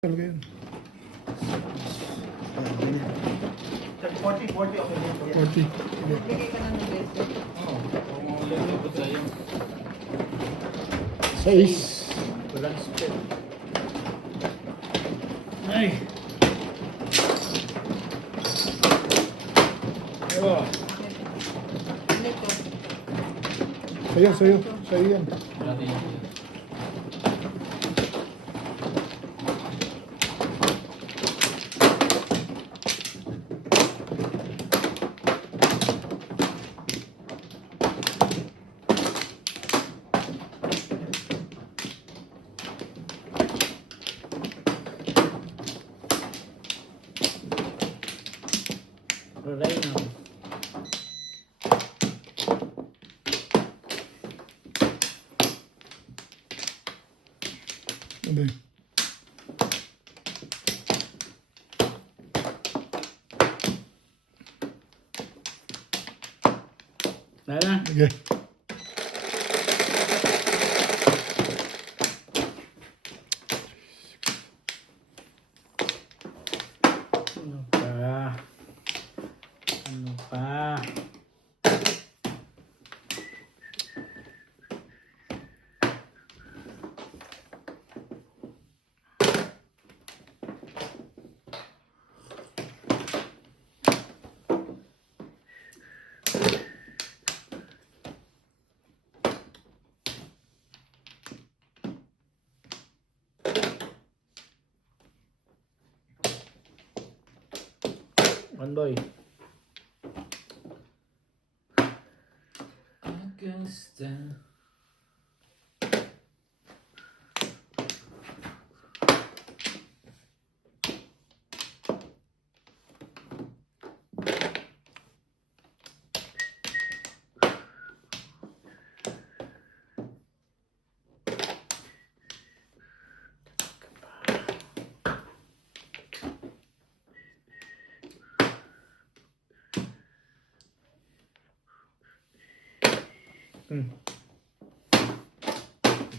Talaga yun. 40 okay din. 40. Nagbigay ka ng request. Oo. Kung maulin mo sa'yo. 6. Walang spell. Ay. Oh. Ano ito? Sa'yo. Sa'yo yan. Dati yan. Rolay na. Ano? Lala. Okay. Ano pa? Ano pa? One boy. Against the...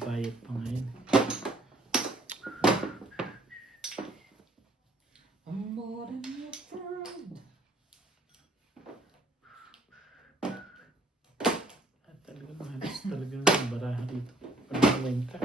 Bayad pa ngayon. I'm more than your friend. Talagang mahalas talagang yung baraha dito. Pag-main ka.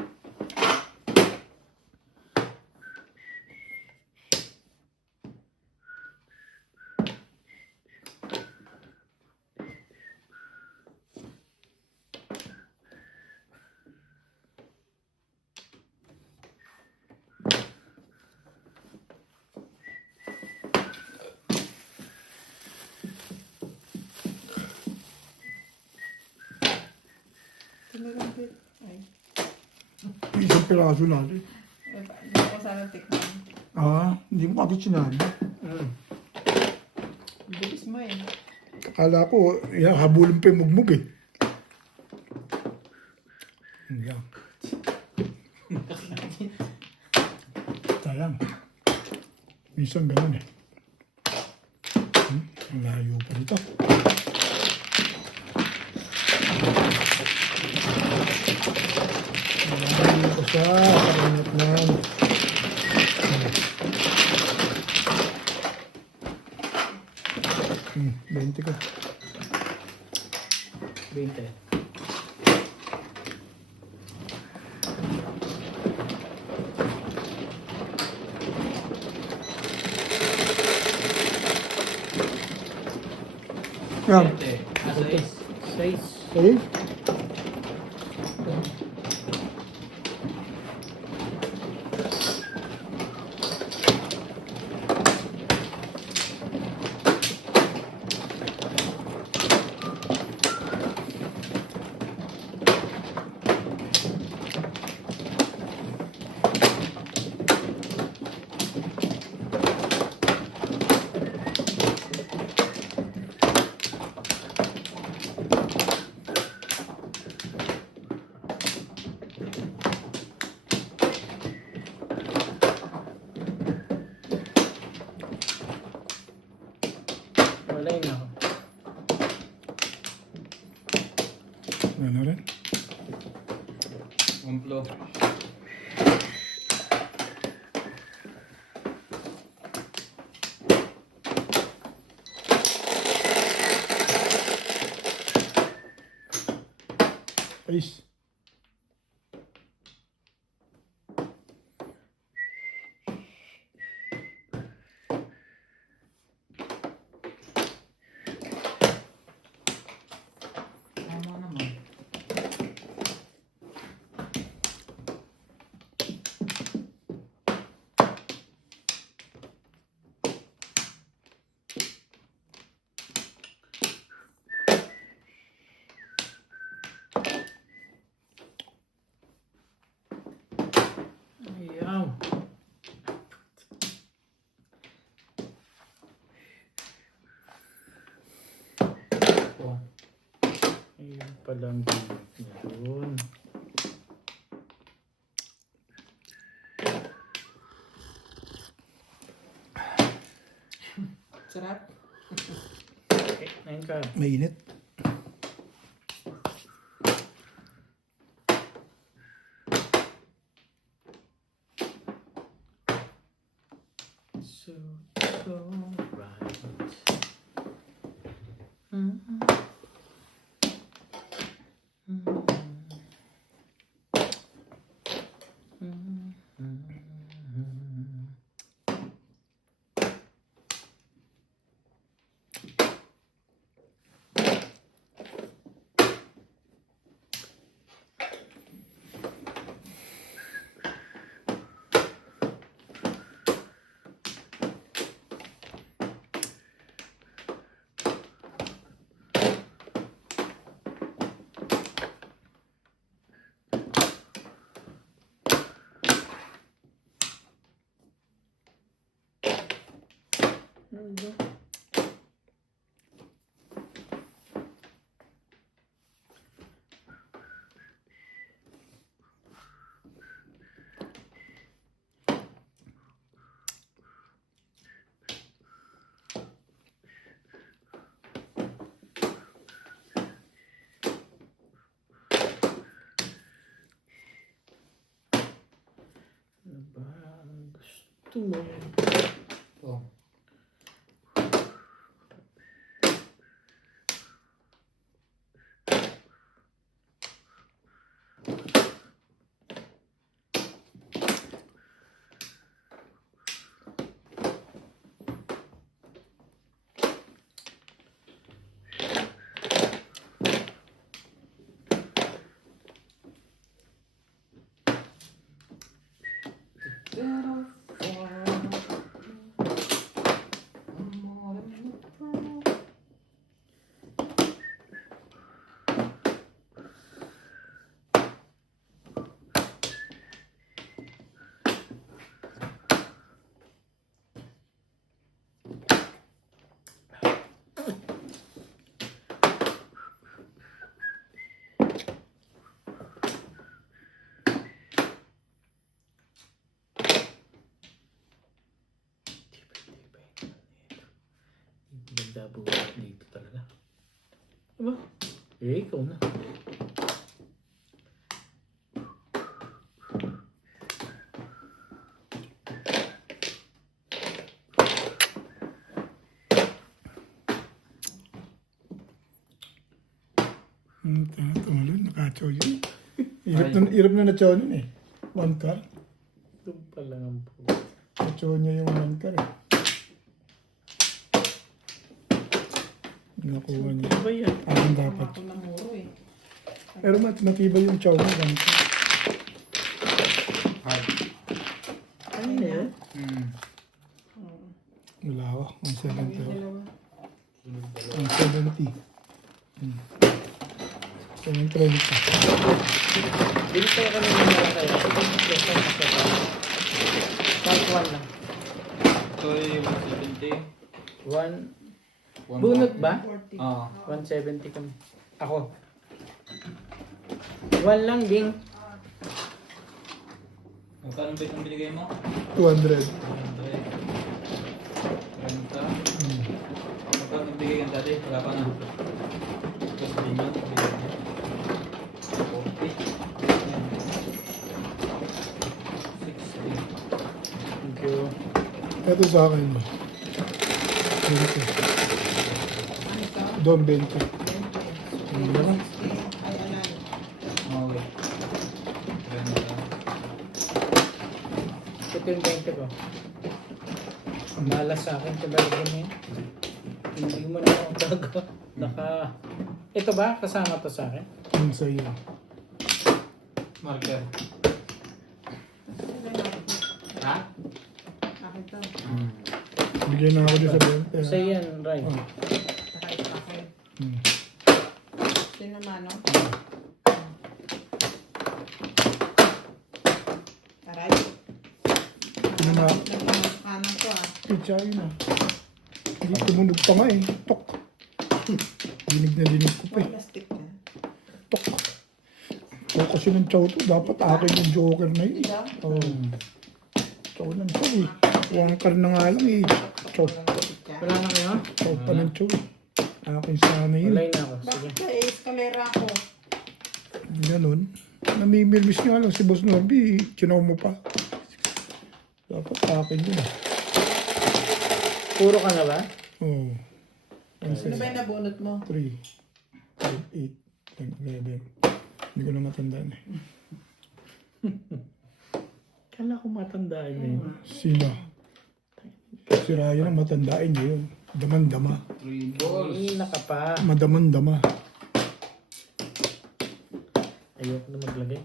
Talagang bit. Ay. Isang piraso natin. Hindi ko sana tikman. Hindi mo agad sinabi. Bilis mo eh. Akala ko, habulin pa yung mugmug eh. Yan. Sayang. Minsan ganun eh. Ang layo pa rito. Malayo pa siya. Kainit lang. 20 ka. 20. Yan. 6. Okay. Rolay na ako. Ano rin? Umplo. Ace. Tama naman. Ayaw. Oh. Ayun palang gimmick niya dun. Sarap. Okay, 9 ka. Mainit. So right. Mm-hmm. Ano ba ang gusto mo? Oh. Ganda buhat dito talaga. Aba? Eh, ikaw na. Tumalon, nakachow yun. Hirap na na-chow nun eh. One car. Ito pa lang ang po. Na-chow niya yung one car eh. Nakuha niya. Ano ba yan? Akin dapat. Ako namuro eh. Pero matibay yung chow mo. One car. Hard. Ano na yan? Oo. Wala ako. 170. Dalawa. 170. So yung 30. Dito tayo kami ng mga kaya. Part 1 lang. Ito ay 170. 1. Bunot ba? 40. Oo. 170 kami. Ako. 1 lang, ding. Magkano ba itong binigay mo? 200. 100. Renta. Magkano binigay ka dati? Wala pa na. Tapos din yun. 40. 60. Thank you. Ito sa akin. 20. Ano ito? Doon 20. 20. Ano naman? 60. Ay, alay. Ito yung 20 ko. Malas sa akin, talaga mo yun. Hindi mo na ako talaga. Ito ba? Kasama to sa akin? Yung sa'yo. Marker. Ha? Akin to. Bigyan na ako dyan sa 20. Sa yan, Ray. Oh. Takay. Hmm. Sino naman, no? Taray. Ano na? Naging kanan ko ah. Pizza yun ah. Hindi tumunog pa nga eh. Tok. Dinig na dinig ko pa eh. Plastic na. Tok. O kasi ng chow to, dapat akin yung joker na yun. Ito? Oo. Chow ng chow eh. Wangkar na nga lang eh. Chow. Wala na kayo? Chow pa ng chow eh. Akin sana yun. Wala na ako. Sige. Bakit ka eskalera ko? Ganun. Namimilmis nga lang si Boss Norby. Chinaw mo pa. Dapat akin yun eh. Puro ka na ba? Oo. Ano ba yung nabunot mo? 3, 5, 8, 10, 11. Hindi ko na matandaan eh. Kala ko matandaan niya yun. Sino? Si Ryan ang matandaan niya yun. Daman-dama. 3 balls. Hindi ka pa. Madaman-dama. Ayoko na maglagay.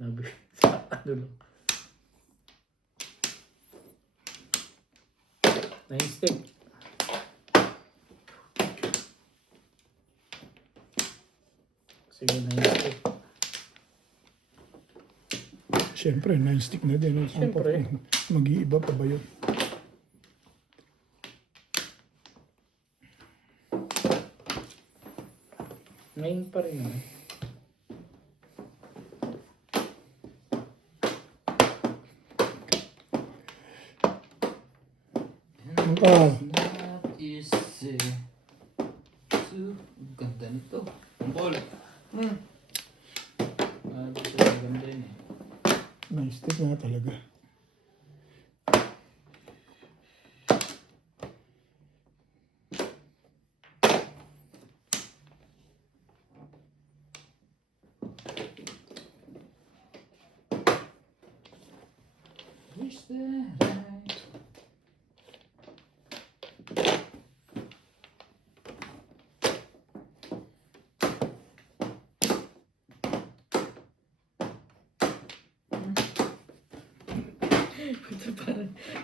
Nabi. Sa ano lang. Nice stick. Sige, nice stick. Siyempre, 9 stick na din. Siyempre. Mag-iiba pa ba yun? Ngayon pa rin naman. Ang ka. That is ganda nito. Ang ball. Gusto ko ganda yun eh. 9 stick na talaga. Wish that I...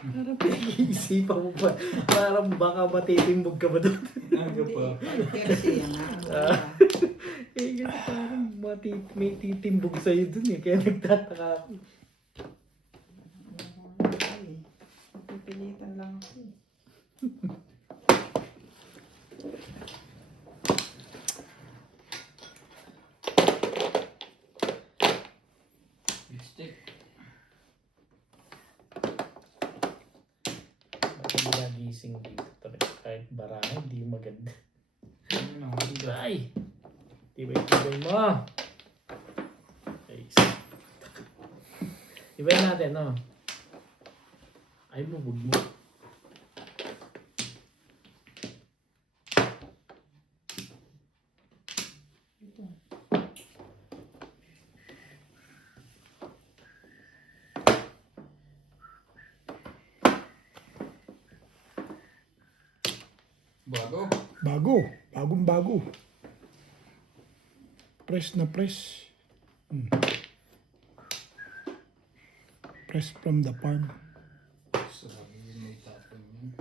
Parang pinag-iisipan mo pa. Parang baka matitimbog ka ba doon? Aga pa. Kersi yan ha. Ano ba? Eh, kasi parang may titimbog sa'yo doon eh. Kaya nagtataka ako. Ay, pipilitan lang ako eh. Lipstick. Hindi nagising dito talaga. Kahit baraha, hindi maganda. Ano na? Ay! Tibay-tibay mo! Guys. Ibayin natin, no? Ay mo, huwag mo. Bago. Bago. Bagong bago. Press na press. Press from the farm. Sabi may tapon yun.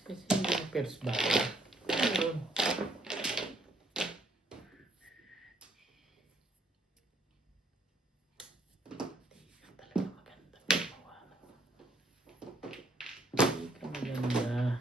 Kasi hindi yung first bago. Meron. Talaga maganda. Hindi ka maganda.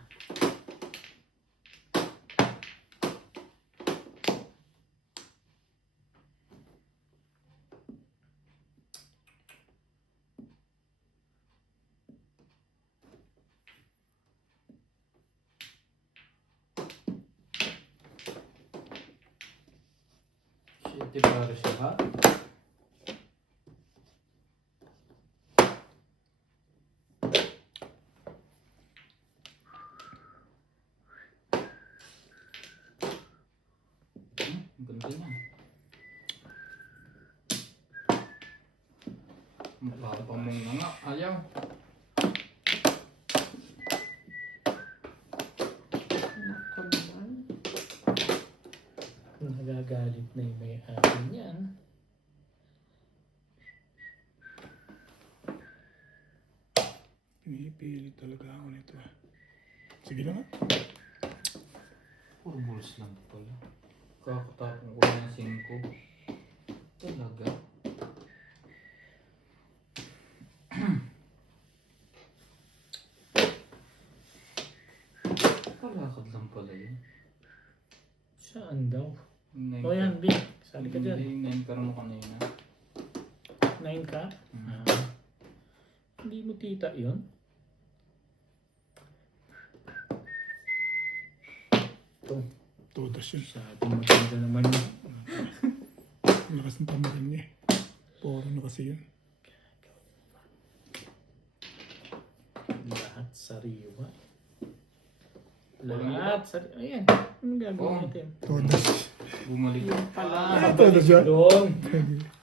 Shitty para siya ha. Ganda niya. Magpapang mong nga. Ayaw. Nako naman. Nagagalit na yung may-ari niyan. Pinipilit talaga ako nito. Sige na nga. Puro balls lang pala. Kakatapong ko ng 5. Talaga. Palakad lang pala yun. Saan daw? Yung O yan, B. Sali ka dyan. Hindi, yung 9 ka mo kanina. 9 ka? Hmm. Hindi mo tita yun? Ito. Todas yun. Sabi mo tita naman yun. Ang lakas ng pamarin niya. Poro na kasi yun. Lahat sariwa. Lahat sariwa. Ayan. Anong gagawin Oh. natin? Todas. Bumalik. Yung pala. Ah, todas yun. Doon.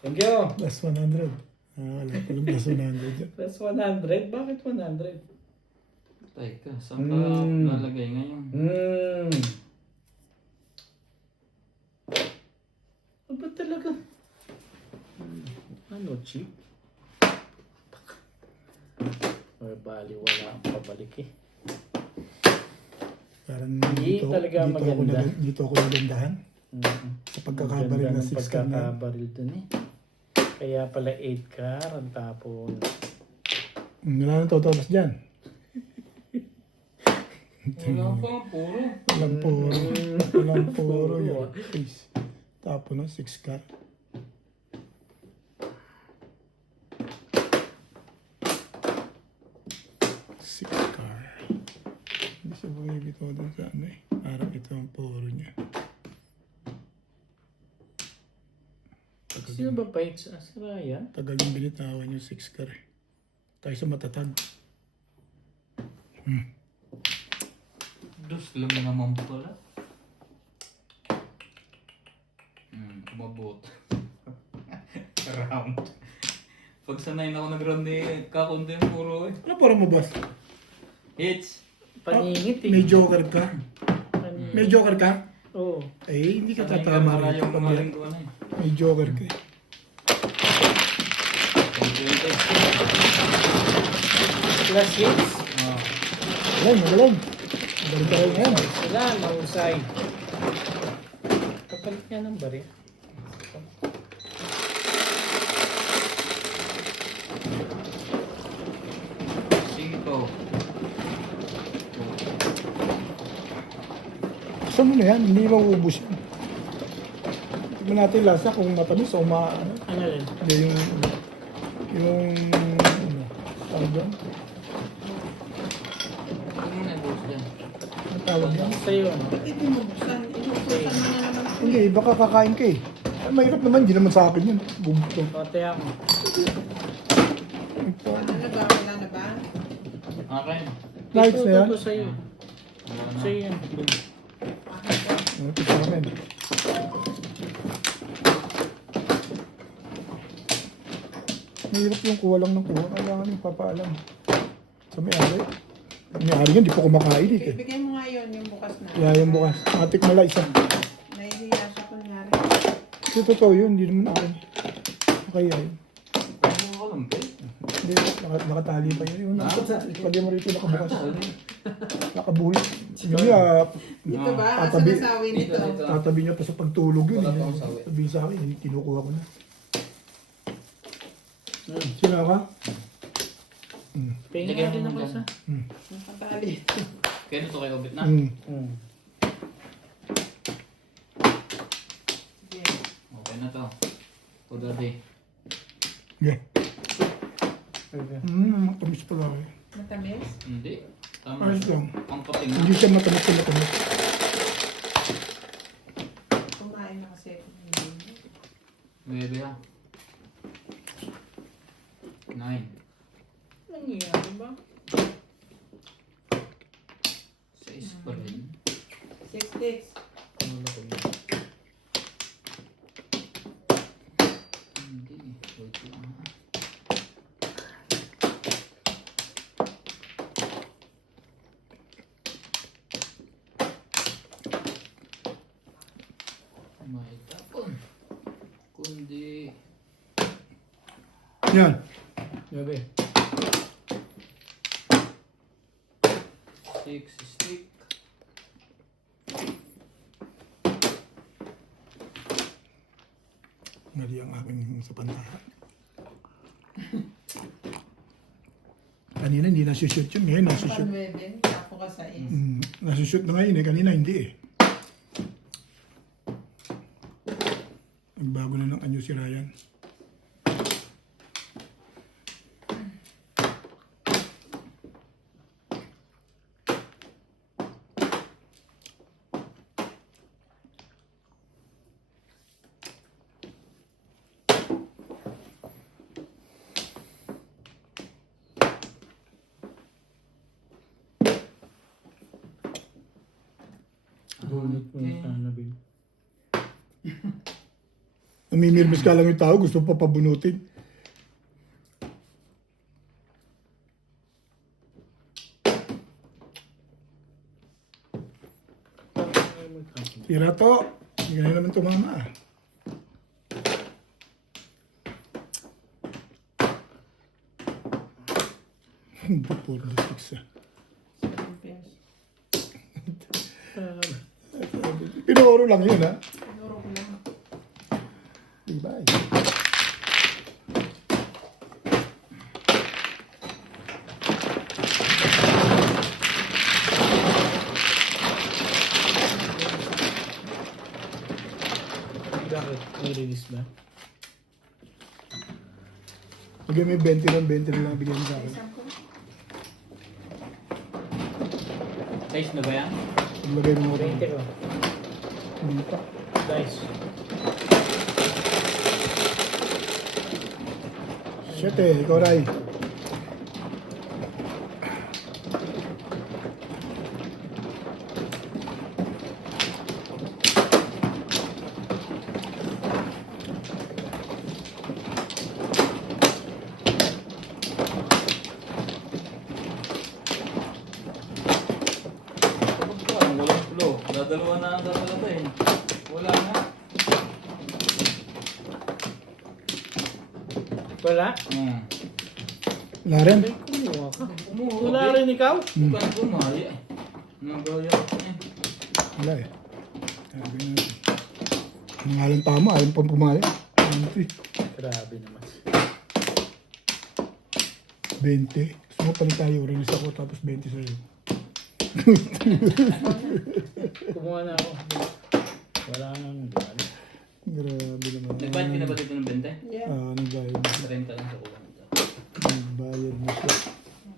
Thank you. Plus 100. Ah, wala palang plus 100 yun. Plus 100? Bakit 100? Tay ka, saan ka lalagay ngayon? Ba talaga? Ano, cheap? Or bali, wala ang pabalik eh. Parang Hindi talaga maganda. Dito ako nagandahan. Sa pagkakabaril Ganda na ng 6 car na. pagkakabaril dun eh. Kaya pala 8 car, ang tapon. Wala nang totolas dyan. Wala pa, puro. Walang puro. Walang puro yun. Please. Tapo na 6 car. Six car. Hindi siya bumibitaw doon sa ano eh. Parang ito ang puro niya. Sino ba pa sa Ryan? Tagal yung binitawan yung 6 car eh. Tayo sa matatag. Dus lang naman pala. Umabot. Round. Pag sanay na ako nag-round ni Kakunde, puro eh. Ano parang mo boss? Hits. Paningit eh. May joker ka? Paningit. May joker ka? Oo. Eh, hindi ka Sanay tatama wala rin. yung gumaling ko ano eh. May joker ka eh. 20. Plus hits. Magaling, magaling. Magaling ka rin ngayon. Sila, mahusay. Kapalit niya ng baril. Gusto mo na yan, hindi mauubos yan. Tignan natin lasa kung matamis o ano. Ano rin? Hindi ano, tawag doon? Huwag mo na i-box dyan. Ang tawag doon? Sa'yo, ano? Ba't hindi mo buksan? Ibuksan mo na naman ako. Hindi, baka kakain ka eh. Ay, mahirap naman, hindi naman sa akin yun. Bugto. Kote ako. Ano ba? Wala na ba? Okay. Nice na yan. Ito sa'yo. Wala na. Sa'yo yan. Ito sa amin. Mahirap yung kuha lang ng kuha. Kailangan yung papaalam. Sa may-ari. May-ari yan, di pa kumakain eh. Bigay mo nga yun, yung bukas na. Kaya yung bukas. Matik mala isa. Nahihiya siya kunyari. Kasi totoo yun, hindi naman akin. Kaya yun. Huwag mo alam, Pete. Hindi, nakatali pa yun. Yung lagyan mo rito nakabukas. Nakabuhol. Yun Ito ba? Ang tatabi. sinasawi nito. Dito. tatabi niya pa sa pagtulog yun. Wala pa Eh. akong sawi. Sabi sa akin, eh, kinukuha ko na. Sino ka? Pahinga Lagyan mo din mo ako dyan. isa. Nakatali ito. Kaya ito kayo ubit na. Sige. Okay na to. For the day. Yeah. Matamis pala eh. Matamis? Hindi. Tama. Ayos lang. Ang kating. Hindi siya matamis na matamis. Kumain na kasi. Bebe ha. 9. Nangyayari ba? 6 pa rin. 6 sticks. Wala ko yun. Hindi. Wait lang ha. Yan. Gabi. 6 stick. Mali ang aking sa pantaha. Kanina hindi nasushoot yun. Ngayon nasushoot. Pan-weben, ako ka sa is. Nasushoot na ngayon eh. Kanina hindi eh. Nagbago na ng anyo si Ryan. Bunot mo yung sana, Bin. Namimirmis ka lang yung tao. Gusto pa pabunutin. Tira to. Hindi ka na naman tumama ah. Hindi po na 6 ah. 7 pairs. Pinuro lang yun ha. Tinuro ko lang. Diba eh. Bakit? May release ba? Pag may 20 na lang bigyan mo sa akin. Isang ko. Size na ba yan? Maglagay mo 20 ko. Hindi pa. Guys. Shit eh, ikaw Ray. Walang flow. Dadalawa na ang dadalawa eh. Wala nga. Wala? Wala rin. Ay, kumuha ka. Kumuha. Wala rin ikaw? Bukan bumali eh. Nagaya ko eh. Wala eh. Sabi na. Ang ngalan tama, ayaw pang pumaya. 20. Grabe naman. 20. Gusto mo palit tayo, release ako tapos 20 sa'yo. Kumuha na ako. Wala nang gano'n. Grabe naman. Nagbayad ka na ba dito ng 20? Yeah. Nagbayad na siya. 30 lang sa ulan. Nagbayad na siya.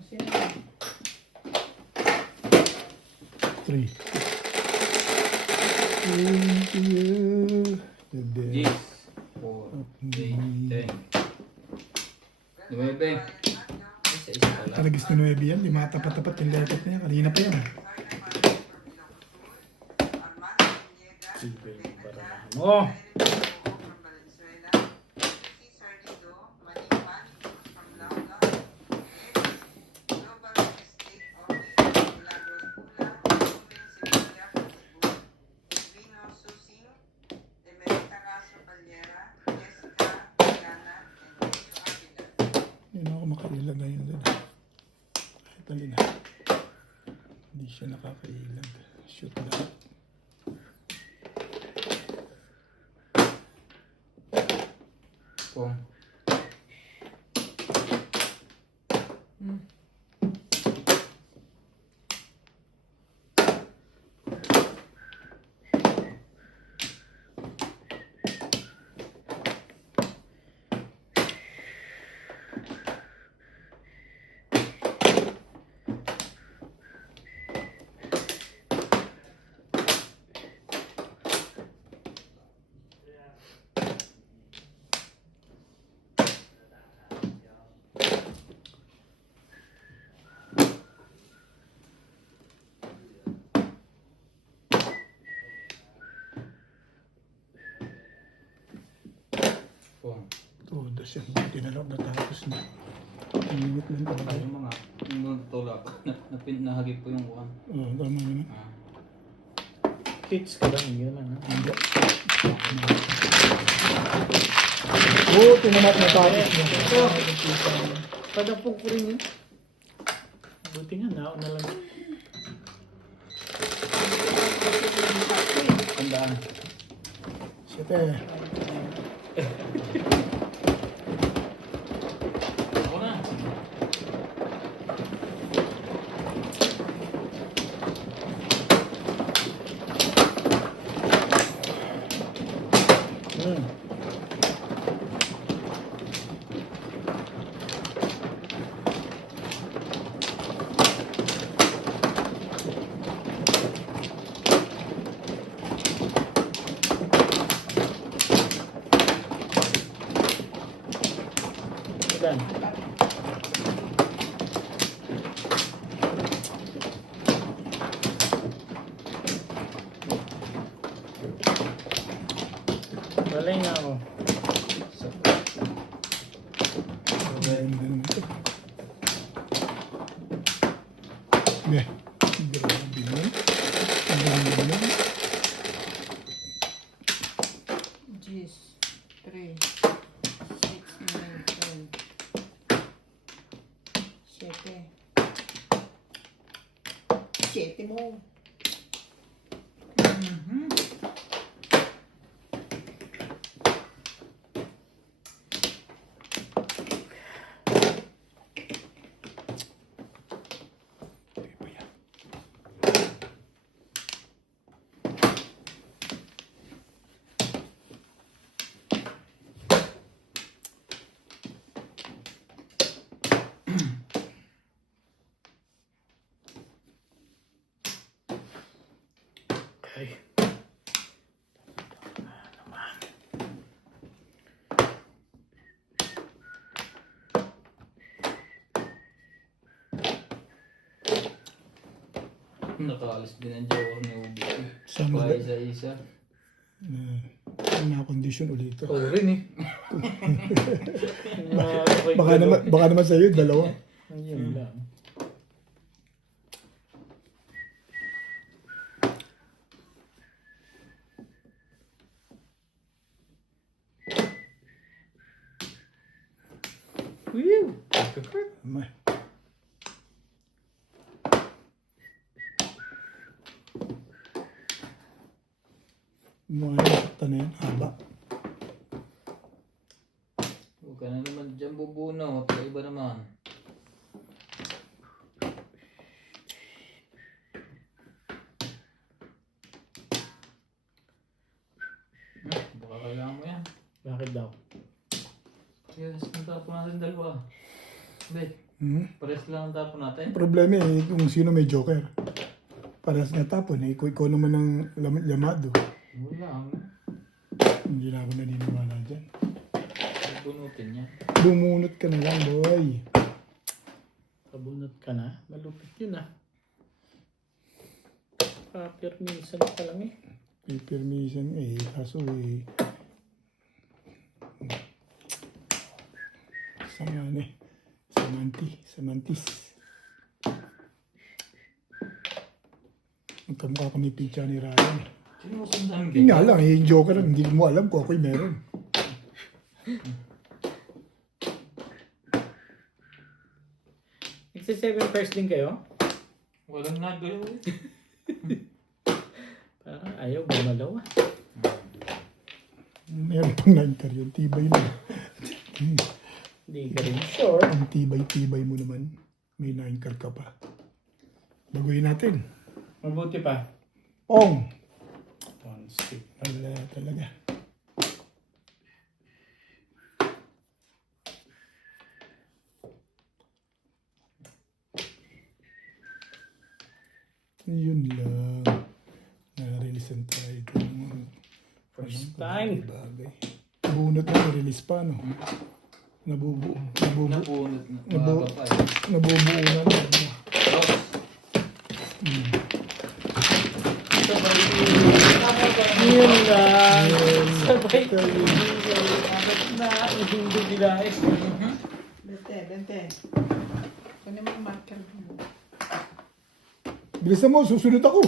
Sino? 3. Thank you. Yes. 4, 8, 10. 9. Isa-isa pala. Talagis na 9 yan. Di matapat-tapat yung letot niya. Kanina pa yan. Silver yung baramahan mo. Hindi na ako makailag ngayon din. Kahit alin na. Hindi siya nakakailag. Shoot lang. Kung. Kung. Todo siya. Buti na lang natapos na. Limit lang talaga. Yung mga tulak. Nahagip po yung kuwan. Oo, tama yun. Ah. Hits ka lang, hindi naman. Ha? Hindi. Oo, tinamat na tapos na. Ito. Padapong ko rin yun. Buti nga, nauna lang. Tandaan. Siyete. Ako na. Hmm. Ilan? Walay na ako. Ganda naman ito. Be, grabe naman. Ang ganda naman. Jeez. 3, 6, 9, 10. 7 mo. Ay. Nakaalis din ang joker ni Ubi. Sama Pa ba? isa-isa. Na-condition ulit ito. Oo rin eh. Baka naman sa'yo, dalawa. Ayun lang. Whew! Ma. Mga nakakta na yan, haba. Huwag ka na naman dyan bubunot. Iba naman. Baka kailangan mo yan. Bakit daw? Yes, natapon natin dalawa. Bet, pares lang ang tapon natin. Problema eh, kung sino may joker. Parehas nga tapon eh, ikaw naman ang lamado. Wala. Hindi na ako naniniwala dyan. Bunutin yan. Bumunot ka na lang, boy. Kabunot ka na? Malupit yun ah. Permission pa lang eh. May permission eh, kaso eh. Saman eh. Samantis. Magkamukha kami picture ni Ryan. Sino mo sundan? Yun nga lang eh, yung joker, hindi mo alam kung ako'y meron. Nagsi-7 first din kayo? Walang nagalaw eh. Parang ayaw gumalaw ah. Meron pang na-interview, tibay na. Hindi ka rin sure. Ang tibay-tibay mo naman. May na-incur ka pa. Baguhin natin. Mabuti pa. Ong! Stick. Wala talaga. Yun lang. Na-release ang tayo. First time. Bagay. Nabunot na release pa, no? Nabubuo. Nabunot na. Maaga pa eh. Nabubuo na. Tapos, Yun lang. Sabay ko yun. Bakit na hindi dinais? Bente. Kunin mo yung marker mo. Bilisan mo, susunod ako.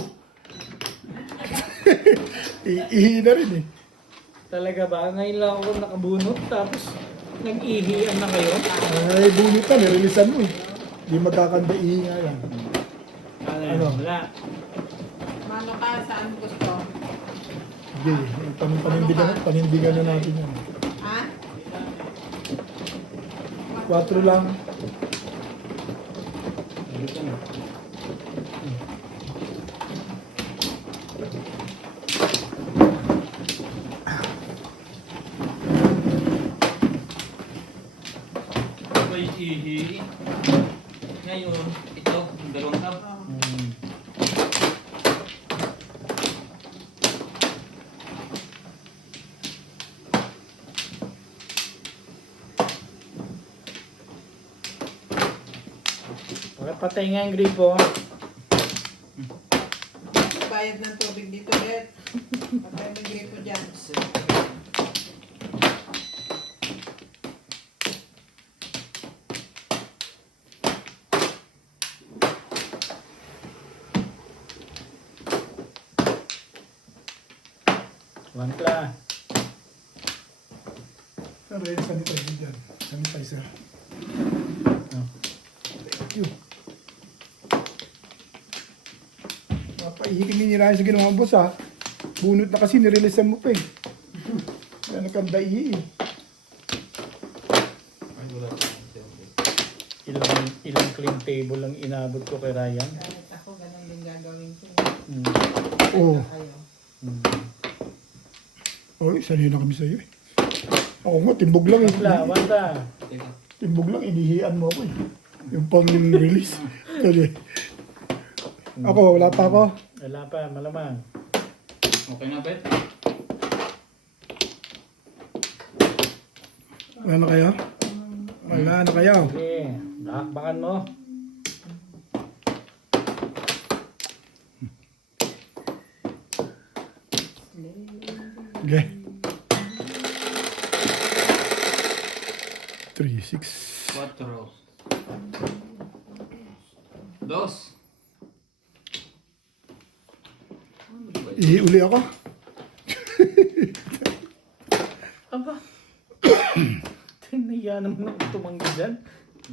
Ihi na rin eh. Talaga ba? Ngayon lang ako nakabunot tapos nag-ihiyan na kayo? Ay, bunutan, nirelisan mo eh. Di magkakanda ihi nga yan. Ano? Wala. Mano ka, saan gusto? Hindi, panindigan na natin yan. Ha? 4 lang. Dito na. May ihi. Ngayon, ito, yung dalawang cup. Hmm. Okay, patay nga yung gripo. Bayad ng tubig dito, Bet. Patay ng gripo dyan. Wantla. Pero yung sanitizer dyan. Sanitizer. Oh. Thank you. Mapaihikin ninirahin sa ginawa boss ha. Bunot na kasi nirelisan mo pa eh. Kaya nagkanda ihi eh. Ay, wala. Ilang clean table lang inabot ko kay Ryan. Kahit ako, ganun din gagawin ko. Hmm. Oo. Kayo. Hmm. Oy, sanay na kami sa'yo eh. Ako nga, timbog lang Wantla, eh. wantla. Teka. Timbog lang, inihian mo ako eh. Yung pang-release. Kasi, ako, wala pa ako. Wala pa, malamang. Okay na, Bet? Wala na kayo? Wala na kayo. Sige, nakakbakan mo. Okay. 3, 6. 4. 2. Ihi ako. Aba. Tinaya naman ako tumanggi dyan.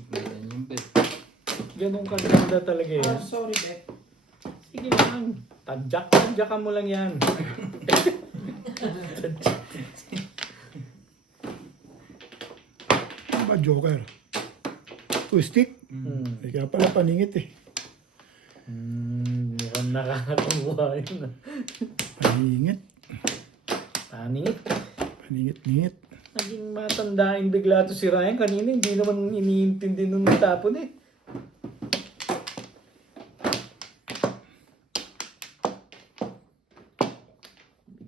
Ganyan yung Bet. Ganun kaganda talaga Oh, yan. sorry, Bet. Sige lang. Tadyakan mo lang yan. Ano ba, Joker? Twist-stick? Hmm. Kaya pala paningit eh. Mukhang nakakakuha yun. Paningit. Panit. Paningit-ningit. Naging matandain bigla to si Ryan. Kanina hindi naman iniintindi nung natapon eh.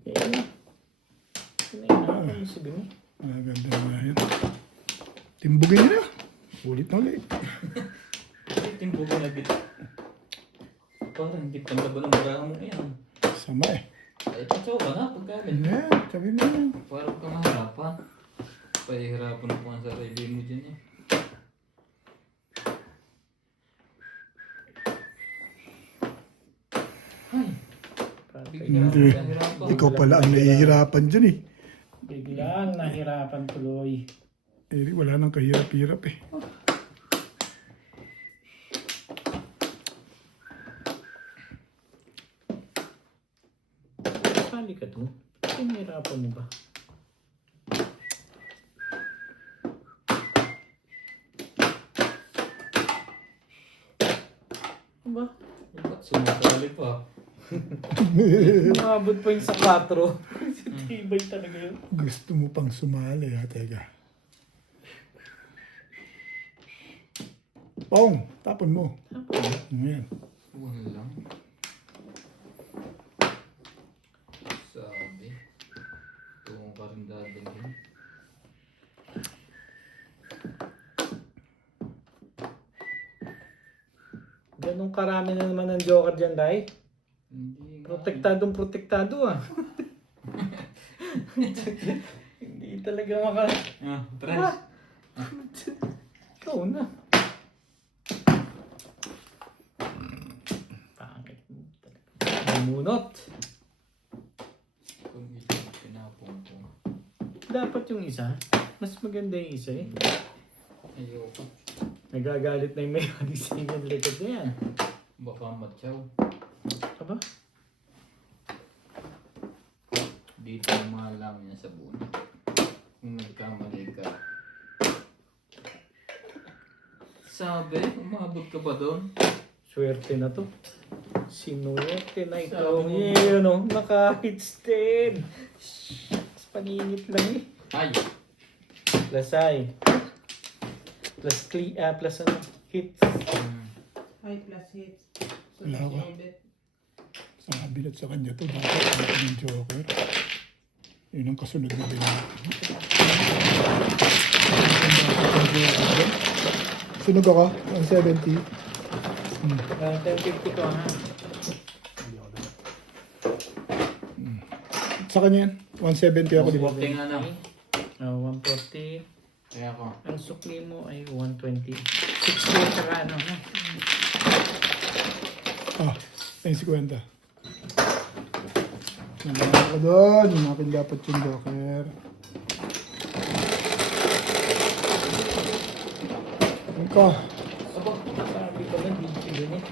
Bigay na. Sinayin mo si Bini. Maganda na yan. Timbugin nyo na. Ulit na ulit. Timbugan na, Bet. Parang hindi pantaba ng baraha mo yan. Sama eh. Ay, patsaw ka na pagkain. Yan, sabi mo yan. Parang ka mahirapan. Pahihirapan mo ang sarili mo dyan eh. Ay, bigla Hindi. ka nahirapan. Ikaw pala ang nahihirapan dyan eh. Biglang nahirapan tuloy. Eh, wala nang kahirap-hirap eh. Sali ka doon. Pinahirapan mo ba? Aba, Ba't sumasali pa? umabot pa yung sa 4. Tibay talaga yun. Gusto mo pang sumali ha, teka. Pong, tapon mo. Ayan. Wala lang. Sabi. Ito ka rin dadalhin. Ganun karami na naman ng joker dyan, Dai. Hindi nga. Protektado ah. Hindi talaga Ah, tres. Ikaw na. Pangit mo talaga. Bumunot. dapat yung isa. Mas maganda yung isa eh. Ayoko. Nagagalit na yung may sa yung likod na yan. Baka matyaw. Aba? Dito ang malaman niya sa buwan. Kung nagkamali ka. Sabi, umabot ka ba doon? Swerte na to. Sinuwerte na ikaw. Yun o, naka-hits din. Shhh, paningit lang eh. Ay! Plus ay. Plus plus ano, hits. High plus hits. So, Wala ka. ulit. Sa kabilat sa kanya to, dapat ito yung joker. Yun ang kasunod na din. Sunog ako, 170. 1050 to ha. Sa kanya yan, 170 ako, di ba? 140 nga na. 140. Kaya ako. Ang sukli mo ay 120. 60 saka ano ha. Ah, 50. Nalaman ko doon, yung akin dapat yung joker. Ano ka? Sabi ko lang, di yun eh.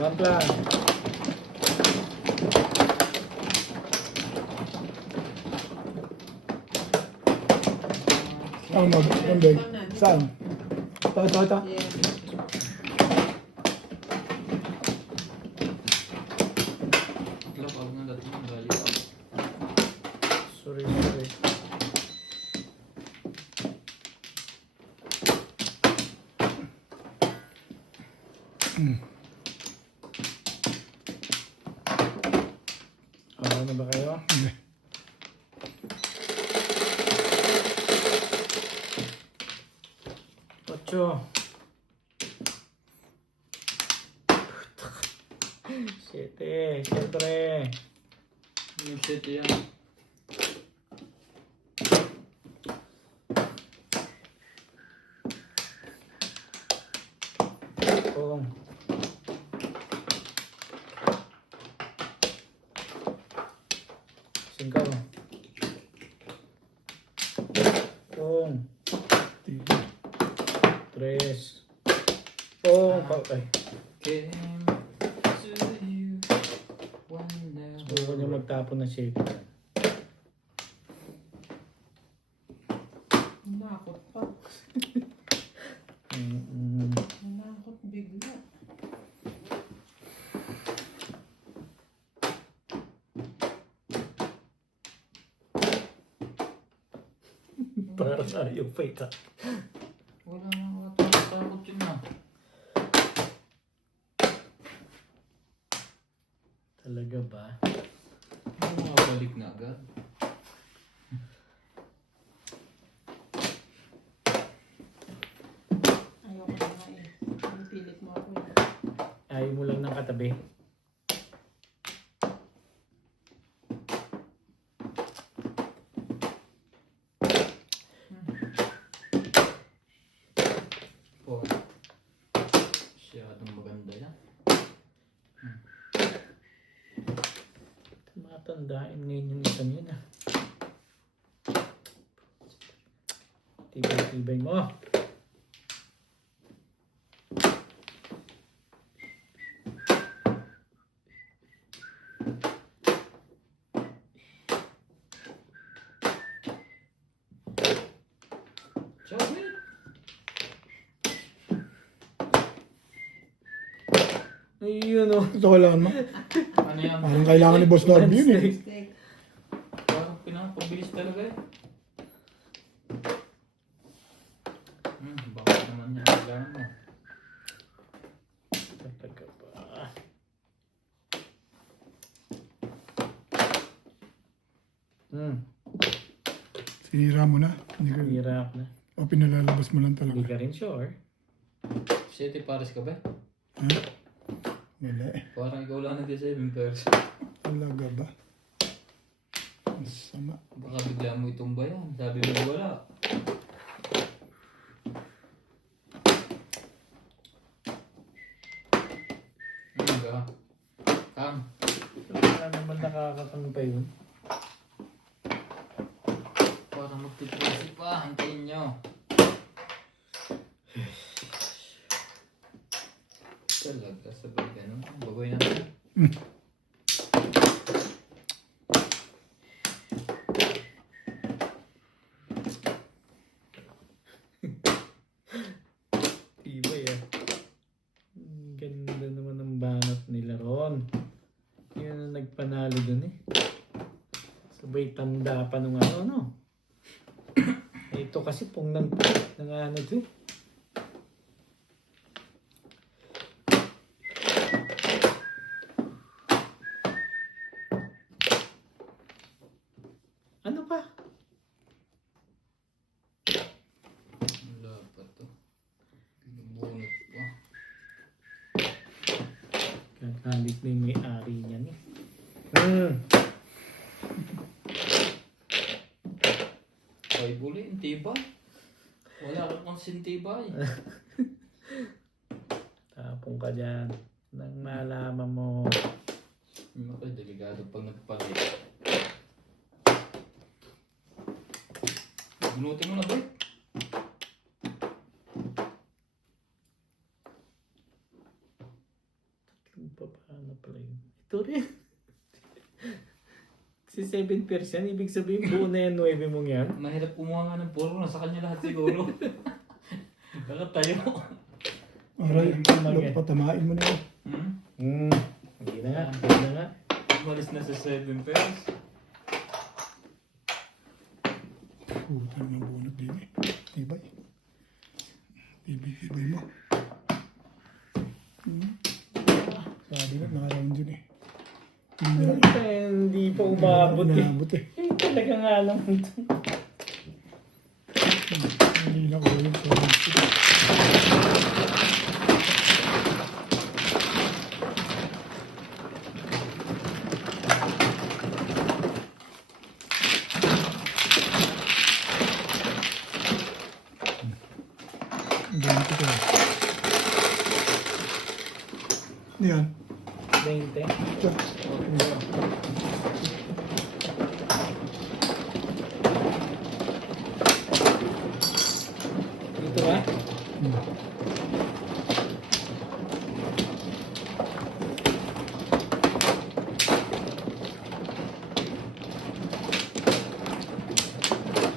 One plan. Ang mag-bag. Saan? Ito. Yeah. Ilang ako na dati ng galit ako. Sorry. Ano ba kayo? Hindi. Ocho. Siete. Siyempre. Yung shit yan. Kung. Singkaw. Kung. Tiga. Tres. Kung. Ay. Came to you whenever. Subukan niyo magtapon ng shape. Nakot pa. Nakot bigla. Para sa yung fate ha. Wala nang takot yun na. Talaga ba? Ano makabalik na agad? Ayoko na nga eh. Pinipilit mo ako eh. Ayaw mo lang ng katabi. Po. Masyadong maganda yan. Matandaan ngayon yung isang yun ah. Tibay-tibay mo. Sabi! Ayun oh. Ito kailangan mo. Ano yan? Parang kailangan ni Boss Norby yun eh. Steak. Parang pinapabilis talaga eh. Bakit naman yan? Kailangan mo. Talaga ba? Sinira mo na. Hindi ka, Hirap na. o pinalalabas mo lang Hindi talaga. ka rin sure. Siyete pares ka ba? Ha? Wala eh. Parang ikaw lang nag-7 pairs. Talaga ba? Ang sama. Baka bigla mo itumba yan. Sabi mo wala. Ano ba? Kang. Wala naman nakakakang pa yun. Para magtitresi pa. Hintayin nyo. Talaga sabay ganun. Babay natin. Tibay ah. Ang ganda naman ng banat nila ron. Yun ang nagpanalo dun eh. Sabay tanda pa nung ano, no? Ito kasi pong ng ano to eh. Ano pa? Wala pa to. Binubunot pa. Kakalit na yung may-ari niyan eh. Ay, buli. Tibay. Wala ka kang sintibay. Tapong ka dyan. Nang malaman mo. Yung mga delikado pag nagpalit. Bunutin mo na ba? Paano pala yun? Ito rin. Si 7%, ibig sabihin buo na yan 9 mong yan. Mahirap kumuha nga ng puro. Nasa kanya lahat siguro. Nakatayo. Aray, Mag- patamain mo na yun. Hindi na nga. Hindi na nga. Umalis na sa 7 pesos. Putan ng bunot din eh. Tibay. Tibay mo. Sabi na, naka-round yun eh. Hindi pa umabot eh. Inabot eh. Talaga nga lang ito. Hindi na ko yun. Ganito ko. Yan. 20. Ito. Dito ba?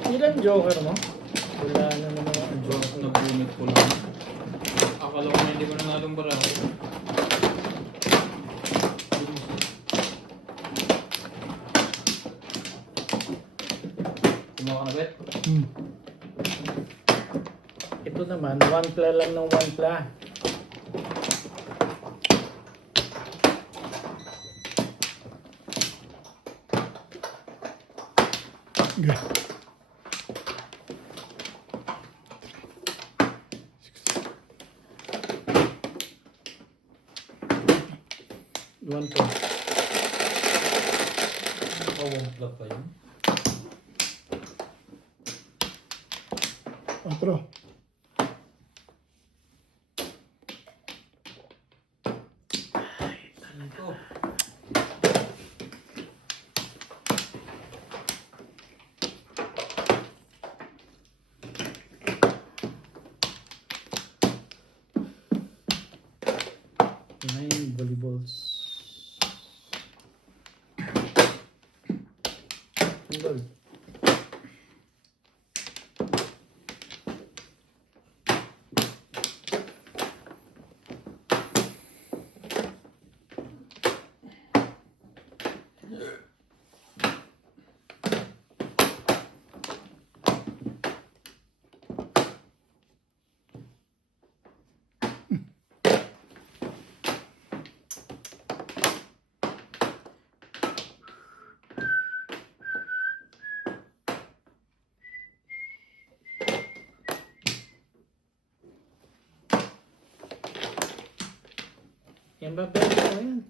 Ilan joker mo? Wala na naman ang joker. Nabunot ko lang. Akala ko na hindi mo nangalong baraho. Kumuha ka na, Bet? Ito naman, 1 pla lang ng 1 pla. Okay. One po. Nakawang club pa yun. Otro. Ito. Nine volleyballs. Single. Yan ba pwede ko yan?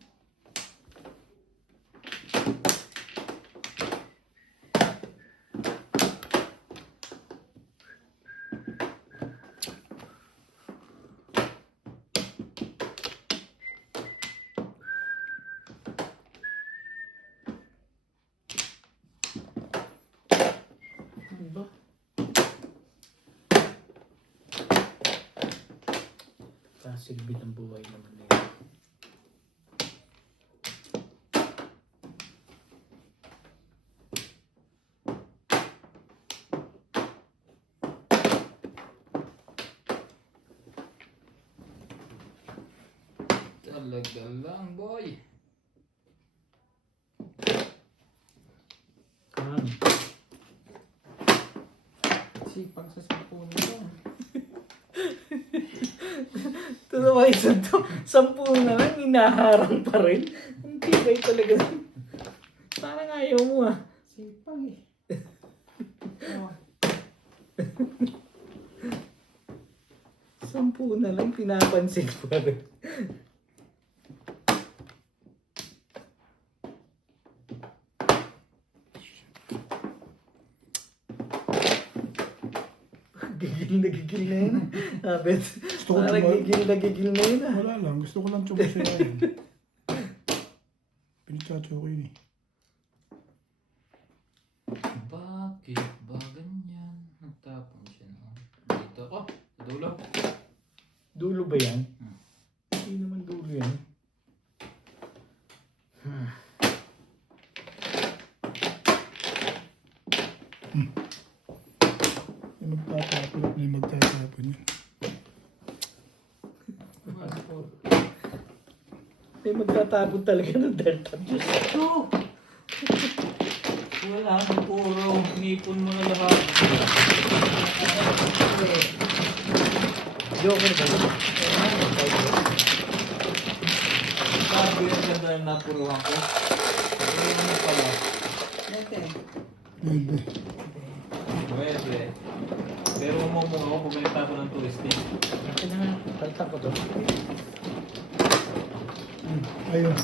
Kasilbi ng buhay naman nila. Talaga lang, boy. Kan. Sipag sa cellphone mo. Ito naman isang to. 10 na lang, hinaharang pa rin. Ang tibay talaga. Parang ayaw mo ah. Sipag eh. Oh. 10 na lang, pinapansin pa rin. Gigil na yun. Abet. Gusto ko Parang tumal- gigil na yun ah. Wala lang. Gusto ko lang tumasaya yan. Pinagtsatso ko yun eh. Bakit ba ganyan? Nagtapon siya na. Dito ako. Sa dulo. Dulo ba yan? Hindi naman dulo yan. May magtatapon at may magtatapon yun. May magtatapon talaga ng delta. Ito! Wala na puro. Nipon mo na lahat. Joker ba yun? Sabi yung ganda yung napuruhan ko. Pero ano pala? Dete. Pwede. Pwede. Pero umumong ako bumalik ako ng touristing. Akin na nga, palta ko to. Ayun.